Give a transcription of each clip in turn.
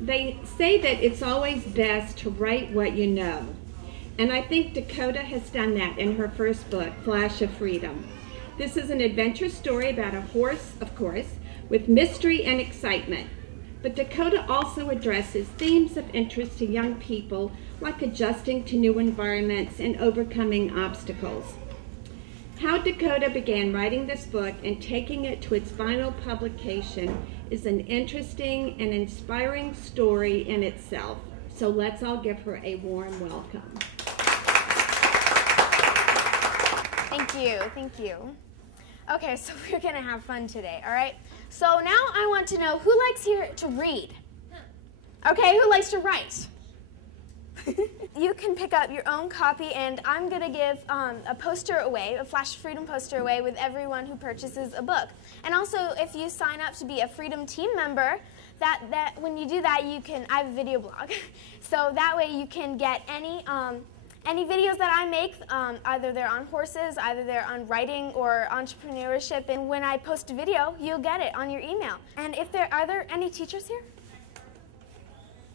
They say that it's always best to write what you know. And I think Dakota has done that in her first book, Flash of Freedom. This is an adventure story about a horse, of course, with mystery and excitement. But Dakota also addresses themes of interest to young people, like adjusting to new environments and overcoming obstacles. How Dakota began writing this book and taking it to its final publication is an interesting and inspiring story in itself. So let's all give her a warm welcome. Thank you, thank you. Okay, so we're gonna have fun today, all right? So now I want to know who likes here to read? Okay, who likes to write? You can pick up your own copy, and I'm going to give a poster away, a Flash of Freedom poster away with everyone who purchases a book. And also, if you sign up to be a Freedom Team member, that when you do that, you can, I have a video blog. So that way you can get any videos that I make, either they're on horses, either they're on writing or entrepreneurship. And when I post a video, you'll get it on your email. And if are there any teachers here?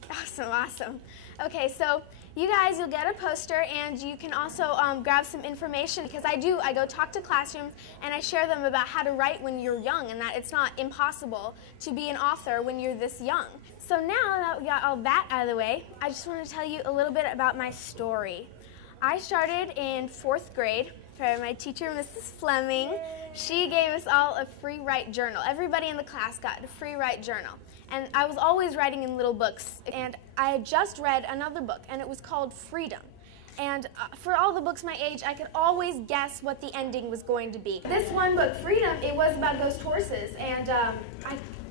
Awesome, awesome. Okay, so you guys, you'll get a poster, and you can also grab some information, because I go talk to classrooms and I share them about how to write when you're young, and that it's not impossible to be an author when you're this young. So now that we got all that out of the way, I just want to tell you a little bit about my story. I started in 4th grade for my teacher, Mrs. Fleming. She gave us all a free write journal. Everybody in the class got a free write journal. And I was always writing in little books. And I had just read another book, and it was called Freedom. And for all the books my age, I could always guess what the ending was going to be. This one book, Freedom, it was about ghost horses, and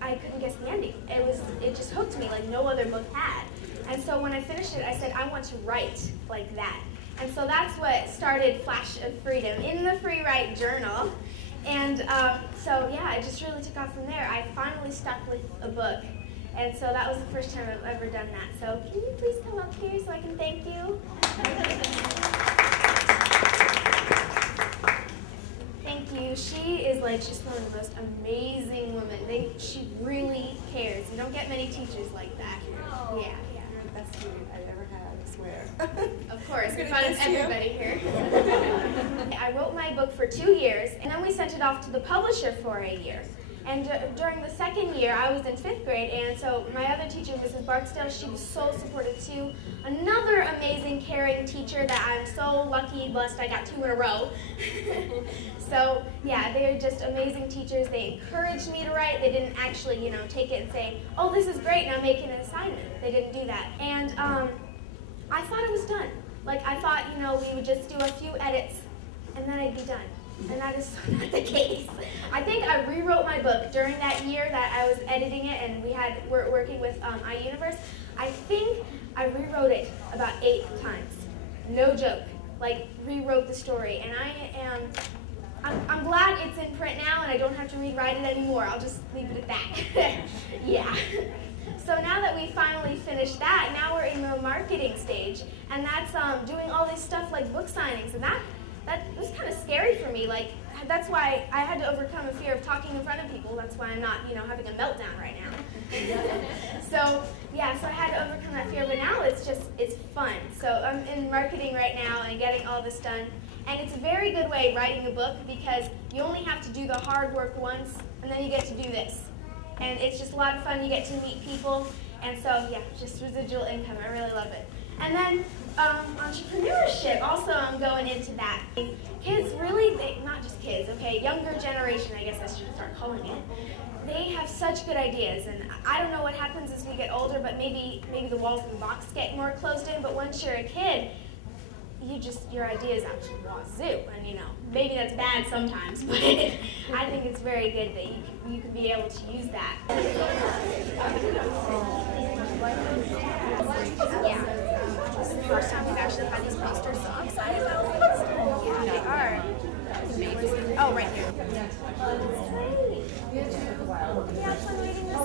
I couldn't guess the ending. It just hooked me like no other book had. And so when I finished it, I said, I want to write like that. And so that's what started Flash of Freedom in the free write journal. And so yeah, it just really took off from there. I finally stuck with a book. And so that was the first time I've ever done that. So can you please come up here so I can thank you? Thank you. She is she's one of the most amazing women. She really cares. You don't get many teachers like that. Yeah. You're the best student I've ever had, I swear. Of course, in front of everybody here. I wrote my book for 2 years, and then we sent it off to the publisher for a year. And during the 2nd year, I was in 5th grade, and so my other teacher, Mrs. Barksdale, she was so supportive too. Another amazing, caring teacher that I'm so lucky, blessed I got 2 in a row. So yeah, they're just amazing teachers. They encouraged me to write. They didn't actually, take it and say, oh, this is great, now make it an assignment. They didn't do that. And I thought it was done. I thought, we would just do a few edits, and then I'd be done. And that is not the case. I think I rewrote my book during that year that I was editing it, and we're working with iUniverse. I think I rewrote it about 8 times. No joke. Rewrote the story. And I'm glad it's in print now, and I don't have to rewrite it anymore. I'll just leave it at that. Yeah. So now that we finally finished that, now we're in the marketing stage, and that's doing all this stuff like book signings, and that was kind of scary for me. That's why I had to overcome a fear of talking in front of people. That's why I'm not, having a meltdown right now. So yeah, so I had to overcome that fear, but now it's fun. So I'm in marketing right now and getting all this done. And it's a very good way writing a book, because you only have to do the hard work once, and then you get to do this. And it's just a lot of fun. You get to meet people. And so yeah, just residual income. I really love it. And then entrepreneurship, also I'm going into that. Kids really, not just kids, okay, younger generation, I guess I should start calling it. They have such good ideas, and I don't know what happens as we get older, but maybe the walls of the box get more closed in, but once you're a kid, your ideas out the wazoo, and maybe that's bad sometimes, but I think it's very good that you can be able to use that. Yeah. This is the first time we've actually had these posters, so I'm excited about it. Yeah, they are. Oh, right here. Yeah, it's fun reading this.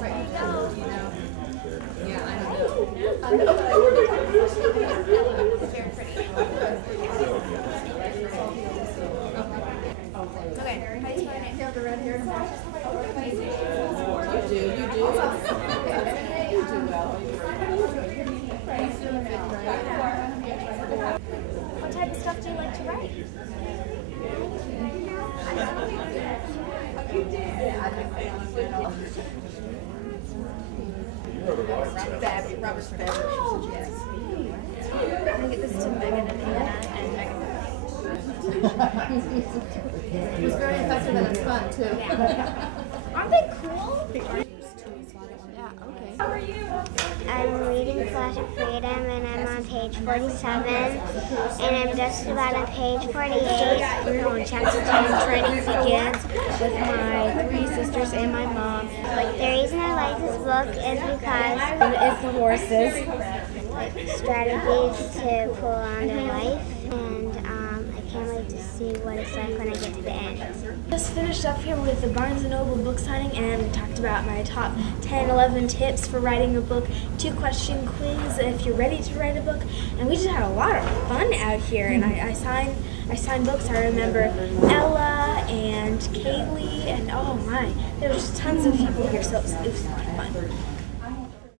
There you go. Yeah, I know. It's very pretty. Okay, how do you spell your name? You do. You do. Robert's favorite. Yes. I'm gonna get this to Megan and Hannah and Megan. It's very effective and it's fun too. Aren't they cool? Yeah, okay. How are you? I'm reading Flash of Freedom and I'm on page 47 and I'm just about on page 48. We're on chapter 10, training begins with my 3 sisters and my mom. The reason I like this book is because It's the horses. strategies to pull on their life and I can't wait to see what it's like when I get to the end. Just finished up here with the Barnes & Noble book signing and talked about my top 10, 11 tips for writing a book, 2-question quiz if you're ready to write a book, and we just had a lot of fun out here. And I signed books. I remember Ella and Kaylee and oh my, there was just tons of people here, so it was fun.